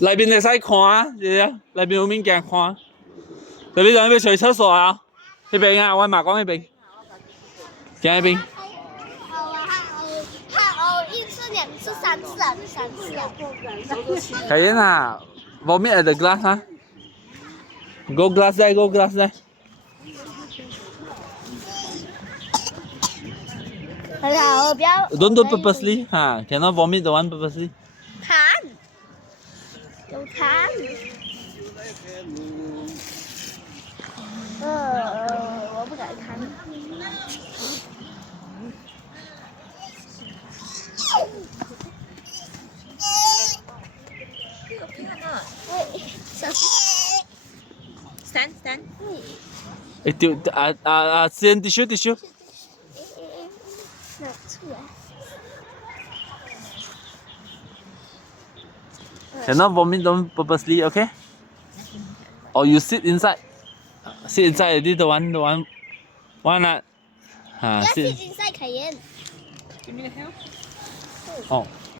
裏邊你使看啊，姐姐，裏邊有面鏡看啊。裏邊仲有冇去廁所啊？呢邊啊，我媽講呢邊。喺邊？一次、2次、3次啊，是3次啊。可以啦 ，vomit at the glass 啊。Go glass 咧 ，go glass 咧。好，不要。Don't do purposely 哈，cannot vomit the one purposely。痰，有痰。我不敢看。小心。Stand。先 tissue。拿出来。Cannot vomit don't purposely, okay? Or you sit inside. Sit inside the one. Why not? Yes, sit inside, Cayenne. Give me the help. Oh.